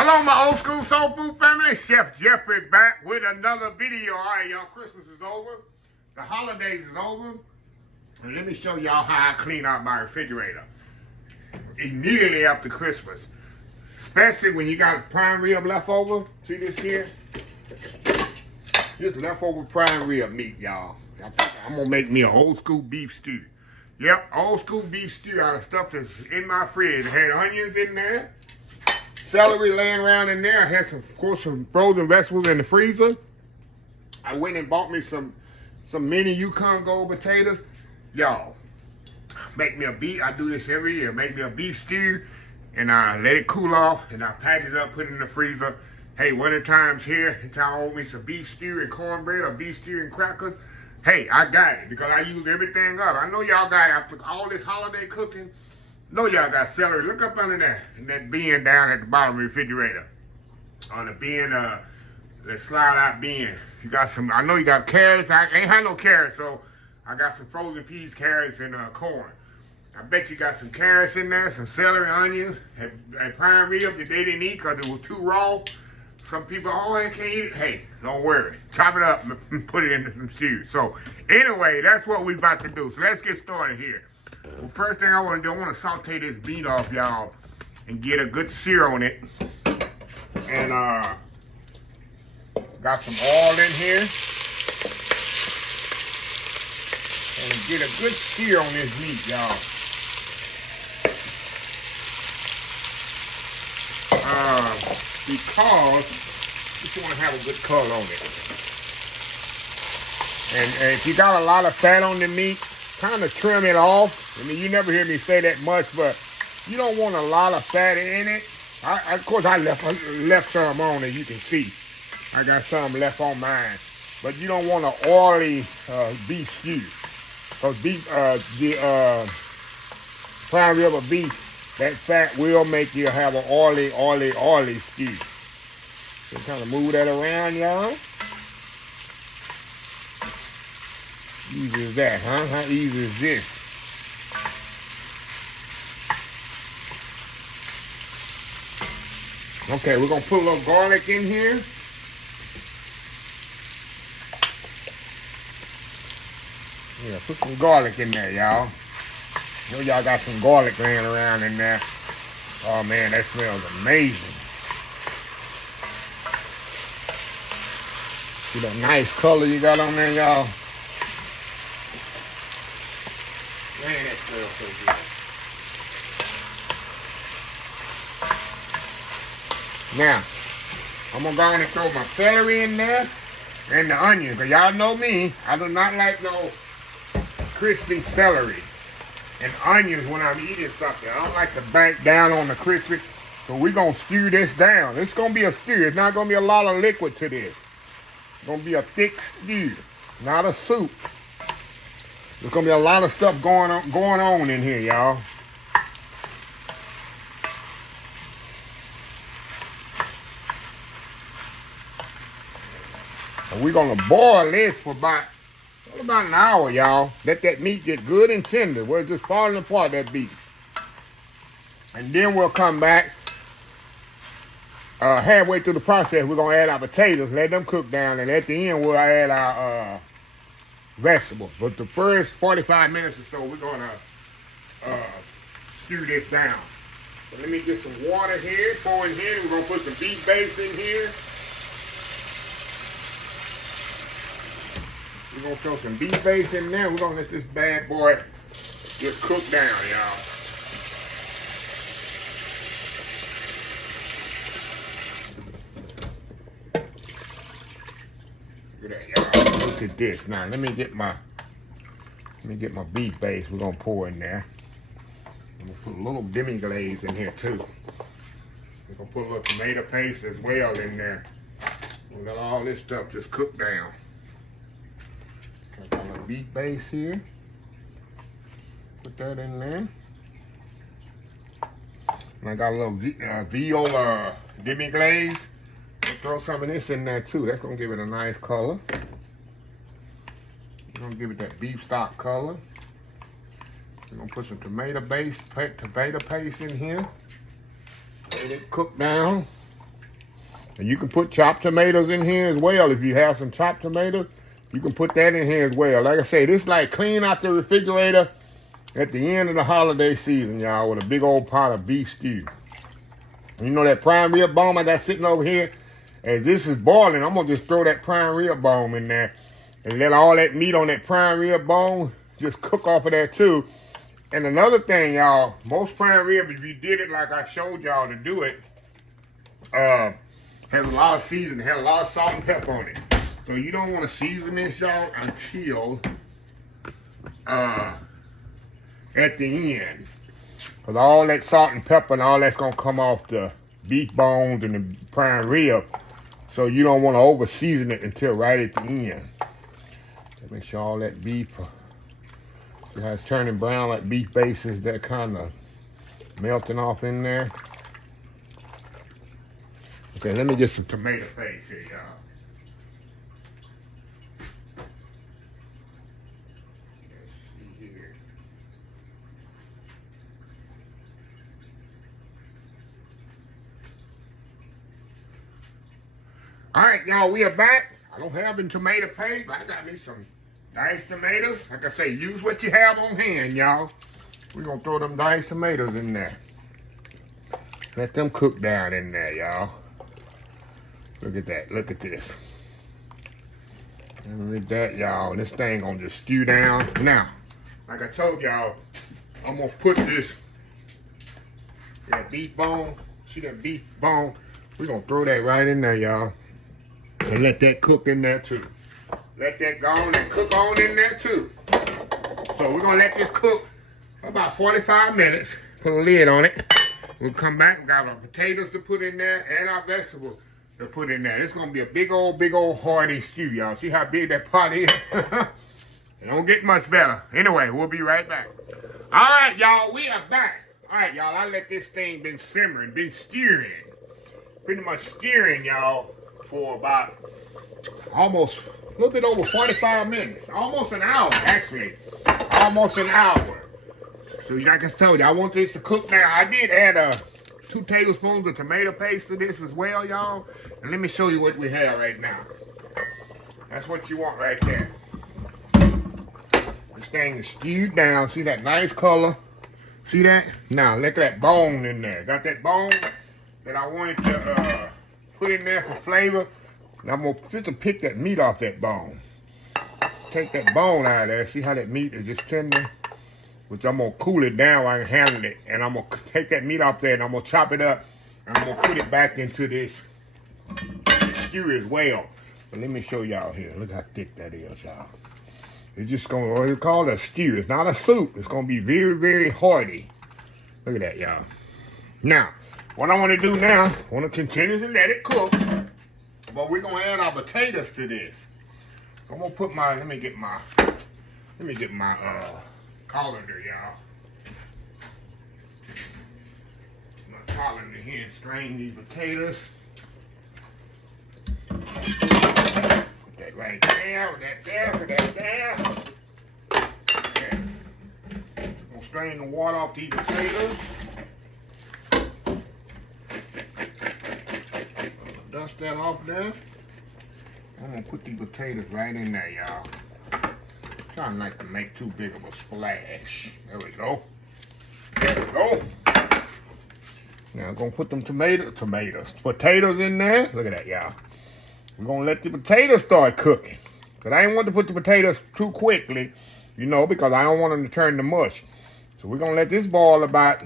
Hello, my old school soul food family. Chef Jeffrey back with another video. All right, y'all, Christmas is over. The holidays is over. And let me show y'all how I clean out my refrigerator immediately after Christmas. Especially when you got prime rib left over. See this here? This leftover prime rib meat, y'all. I'm going to make me an old school beef stew. Yep, old school beef stew out of stuff that's in my fridge. I had onions in there. Celery laying around in there. I had some, of course, some frozen vegetables in the freezer. I went and bought me some mini Yukon Gold potatoes. Y'all, make me a beef. I do this every year. Make me a beef stew, and I let it cool off, and I pack it up, put it in the freezer. Hey, winter time's here. If y'all want me some beef stew and cornbread or beef stew and crackers, hey, I got it because I use everything up. I know y'all got it after all this holiday cooking. Know y'all got celery. Look up under there in that bin down at the bottom of the refrigerator. On the bin, that slide out bin. You got some, I know you got carrots. I ain't had no carrots, so I got some frozen peas, carrots, and corn. I bet you got some carrots in there, some celery, onions, and prime rib that they didn't eat because it was too raw. Some people, oh, I can't eat it. Hey, don't worry. Chop it up and put it in some stew. So anyway, that's what we about to do. So let's get started here. Well, first thing I want to do, I want to saute this meat off, y'all, and get a good sear on it. And got some oil in here. And get a good sear on this meat, y'all. Because you just want to have a good color on it. And if you got a lot of fat on the meat, kind of trim it off. I mean, you never hear me say that much, but you don't want a lot of fat in it. Of course, I left some on, as you can see. I got some left on mine. But you don't want an oily beef stew. Because the prime rib of beef, that fat will make you have an oily stew. So kind of move that around, y'all. Easy as that, huh? How easy is this? Okay, we're gonna put a little garlic in here. Yeah, put some garlic in there, y'all. I know y'all got some garlic laying around in there. Oh man, that smells amazing. See that nice color you got on there, y'all? Man, that smells so good. Now, I'm going to go on and throw my celery in there and the onions. Because y'all know me, I do not like no crispy celery and onions when I'm eating something. I don't like to bite down on the crispy. So we're going to stew this down. It's going to be a stew. It's not going to be a lot of liquid to this. It's going to be a thick stew, not a soup. There's gonna be a lot of stuff going on in here, y'all. And we're gonna boil this for about an hour, y'all. Let that meat get good and tender. We're just falling apart, that beef. And then we'll come back halfway through the process. We're gonna add our potatoes, let them cook down, and at the end we'll add our vegetables. But the first 45 minutes or so, we're gonna stew this down. So let me get some water here, pour in here. We're gonna put some beef base in here. We're gonna throw some beef base in there. We're gonna let this bad boy just cook down, y'all. Look at that, y'all. Look at this. Now let me get my beef base. We're gonna pour in there. I'm gonna put a little demi glaze in here too. We're gonna put a little tomato paste as well in there. We got all this stuff just cooked down. Got a beef base here. Put that in there. And I got a little viola demi glaze. Throw some of this in there too. That's gonna give it a nice color. We're gonna give it that beef stock color. We're gonna put some tomato paste in here. Let it cook down. And you can put chopped tomatoes in here as well. If you have some chopped tomatoes, you can put that in here as well. Like I say, this is like clean out the refrigerator at the end of the holiday season, y'all, with a big old pot of beef stew. You know that prime rib bone I got sitting over here? As this is boiling, I'm going to just throw that prime rib bone in there and let all that meat on that prime rib bone just cook off of that too. And another thing, y'all, most prime rib, if you did it like I showed y'all to do it, has a lot of seasoning, has a lot of salt and pepper on it. So you don't want to season this, y'all, until at the end. Because all that salt and pepper and all that's going to come off the beef bones and the prime rib. So you don't want to over season it until right at the end. Make sure all that beef, see how it's turning brown like beef bases, that kind of melting off in there. Okay, let me get some tomato paste here, y'all. All right, y'all, we are back. I don't have any tomato paste, but I got me some diced tomatoes. Like I say, use what you have on hand, y'all. We're going to throw them diced tomatoes in there. Let them cook down in there, y'all. Look at that. Look at this. And look at that, y'all. This thing going to just stew down. Now, like I told y'all, I'm going to put this, that beef bone. See that beef bone? We're going to throw that right in there, y'all. And let that cook in there too. Let that go on and cook on in there too. So we're going to let this cook for about 45 minutes. Put a lid on it. We'll come back. We got our potatoes to put in there and our vegetables to put in there. It's going to be a big old hearty stew, y'all. See how big that pot is? It don't get much better. Anyway, we'll be right back. All right, y'all. We are back. All right, y'all. I let this thing been simmering, been steering. Pretty much steering, y'all, for about almost a little bit over 45 minutes. Almost an hour, actually. Almost an hour. So like I told you, I want this to cook now. I did add 2 tablespoons of tomato paste to this as well, y'all. And let me show you what we have right now. That's what you want right there. This thing is stewed down. See that nice color? See that? Now, look at that bone in there. Got that bone that I wanted to put in there for flavor. And I'm going to pick that meat off that bone. Take that bone out of there. See how that meat is just tender? Which I'm going to cool it down while I can handle it. And I'm going to take that meat off there and I'm going to chop it up. And I'm going to put it back into this stew as well. But let me show y'all here. Look how thick that is, y'all. It's just going to, it's called a stew. It's not a soup. It's going to be very hearty. Look at that, y'all. Now, what I want to do now, I want to continue to let it cook. But we're going to add our potatoes to this. So I'm going to put my, let me get my colander, y'all. My colander here and strain these potatoes. Put that right there, put that there, put that there. Okay. I'm going to strain the water off these potatoes. Dust that off there. I'm going to put these potatoes right in there, y'all. Trying not to make too big of a splash. There we go. There we go. Now I'm going to put them potatoes in there. Look at that, y'all. We're going to let the potatoes start cooking. But I ain't want to put the potatoes too quickly, you know, because I don't want them to turn to mush. So we're going to let this boil about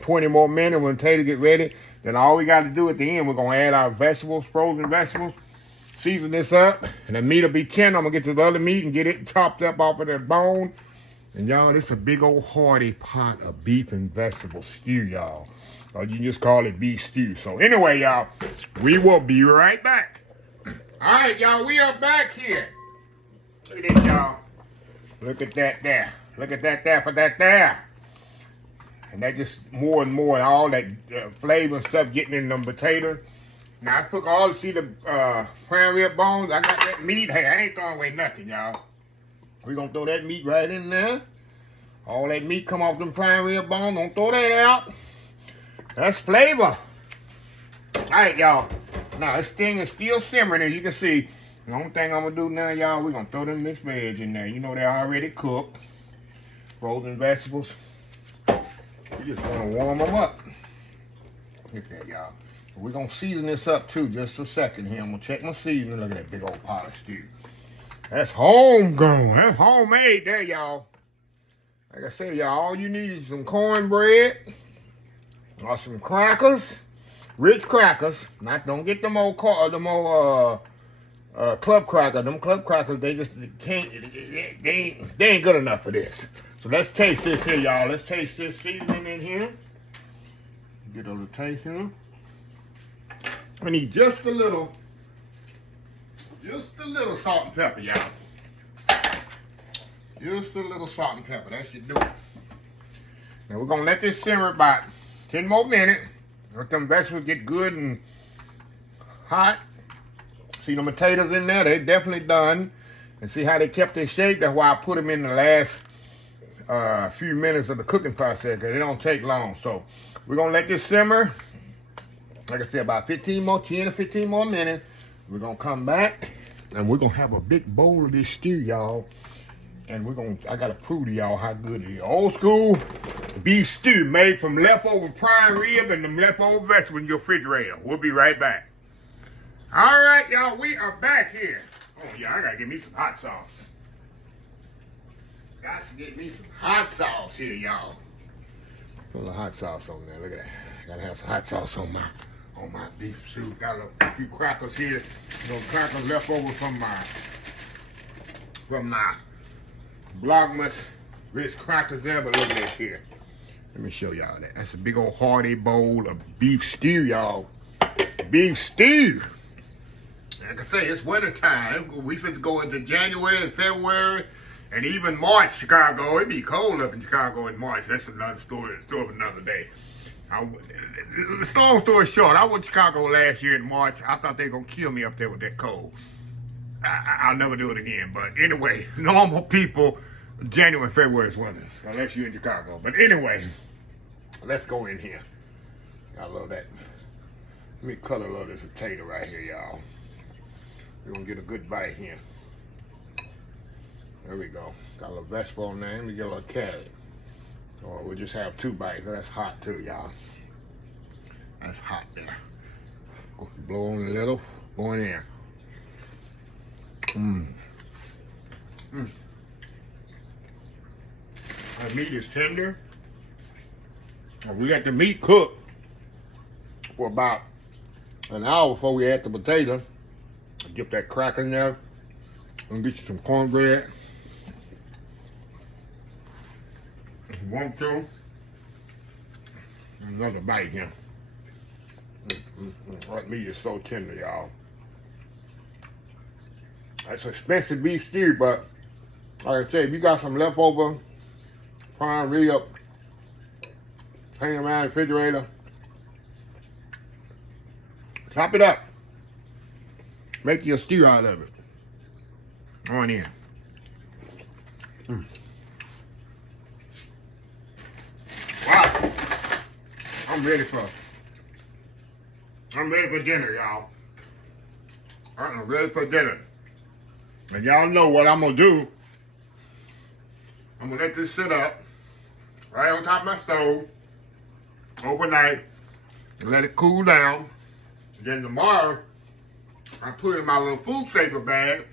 20 more minutes. When the potatoes get ready, then all we got to do at the end, we're going to add our vegetables, frozen vegetables. Season this up, and the meat will be tender. I'm going to get to the other meat and get it chopped up off of that bone. And y'all, this is a big old hearty pot of beef and vegetable stew, y'all. Or you can just call it beef stew. So anyway, y'all, we will be right back. All right, y'all, we are back here. Look at this, y'all. Look at that there. Look at that there for that there. And that just more and more, all that flavor and stuff getting in them potatoes. Now, I took all the prime rib bones. I got that meat. Hey, I ain't throwing away nothing, y'all. We're going to throw that meat right in there. All that meat come off them prime rib bones. Don't throw that out. That's flavor. All right, y'all. Now, this thing is still simmering, as you can see. The only thing I'm going to do now, y'all, we're going to throw them mixed veg in there. You know they're already cooked. Frozen vegetables. We just want to warm them up. Look at that, y'all. We're going to season this up, too, just a second here. I'm going to check my seasoning. Look at that big old pot of stew. That's homegrown. That's homemade there, y'all. Like I said, y'all, all you need is some cornbread or some crackers. Rich crackers. Don't get them old club crackers. Them club crackers, they just can't, they ain't good enough for this. So let's taste this here, y'all. Let's taste this seasoning in here. Get a little taste here. I need just a little salt and pepper, y'all. Just a little salt and pepper. That should do it. Now we're gonna let this simmer about 10 more minutes. Let them vegetables get good and hot. See the potatoes in there? They definitely done. And see how they kept their shape? That's why I put them in the last few minutes of the cooking process, because it don't take long. So we're gonna let this simmer. Like I said, about 10 to 15 more minutes. We're gonna come back and we're gonna have a big bowl of this stew, y'all. And I gotta prove to y'all how good it is. Old school beef stew made from leftover prime rib and them leftover vegetables in your refrigerator. We'll be right back. All right, y'all, we are back here. Oh, yeah, I gotta get me some hot sauce. Got to get me some hot sauce here, y'all. Put a little hot sauce on there. Look at that. Gotta have some hot sauce on my beef stew. Got a few crackers here. Those crackers left over from my Vlogmas rich crackers there, but look at this here. Let me show y'all that. That's a big old hearty bowl of beef stew, y'all. Beef stew. Like I say, it's winter time. We finna go into January and February and even March, Chicago. It'd be cold up in Chicago in March. That's another story of another day. The long story short, I went to Chicago last year in March. I thought they were gonna kill me up there with that cold. I'll never do it again. But anyway, normal people, January and February is winter, unless you're in Chicago. But anyway, let's go in here. I love that. Let me cut a little this potato right here, y'all. We're gonna get a good bite here. There we go. Got a little vegetable on there. Let me get a little carrot. Or we'll just have 2 bites. That's hot too, y'all. That's hot there. Blow on a little, go in there. Our meat is tender. And we let the meat cook for about an hour before we add the potato. Dip that cracker in there. And get you some cornbread. If you want to. Another bite here. That meat is so tender, y'all. That's expensive beef stew, but like I said, if you got some leftover prime rib hanging around the refrigerator, chop it up. Make your stew out of it. On in. Wow. I'm ready for dinner, y'all. I'm ready for dinner. And y'all know what I'm gonna do. I'm gonna let this sit up right on top of my stove overnight and let it cool down. And then tomorrow, I put it in my little food saver bag.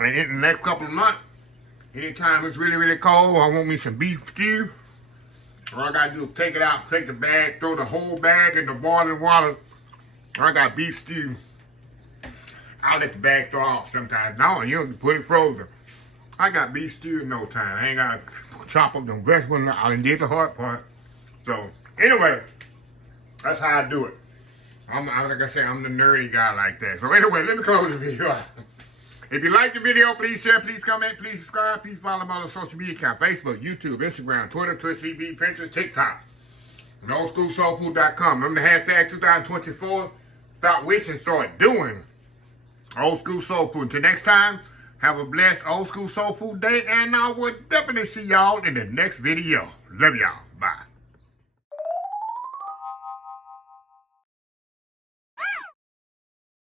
And in the next couple of months, anytime it's really, really cold, I want me some beef stew. All I gotta do is take it out, take the bag, throw the whole bag in the boiling water. I got beef stew. I'll let the bag thaw off sometimes. No, you don't put it frozen. I got beef stew in no time. I ain't got to chop up them vegetables. I done did the hard part. So, anyway, that's how I do it. Like I said, I'm the nerdy guy like that. So, anyway, let me close the video out. If you like the video, please share, please comment, please subscribe, please follow me on the social media account, Facebook, YouTube, Instagram, Twitter, Twitch TV, Pinterest, TikTok, and oldschoolsoulfood.com. Remember the hashtag 2024, stop wishing, start doing old school soul food. Until next time, have a blessed old school soul food day, and I will definitely see y'all in the next video. Love y'all.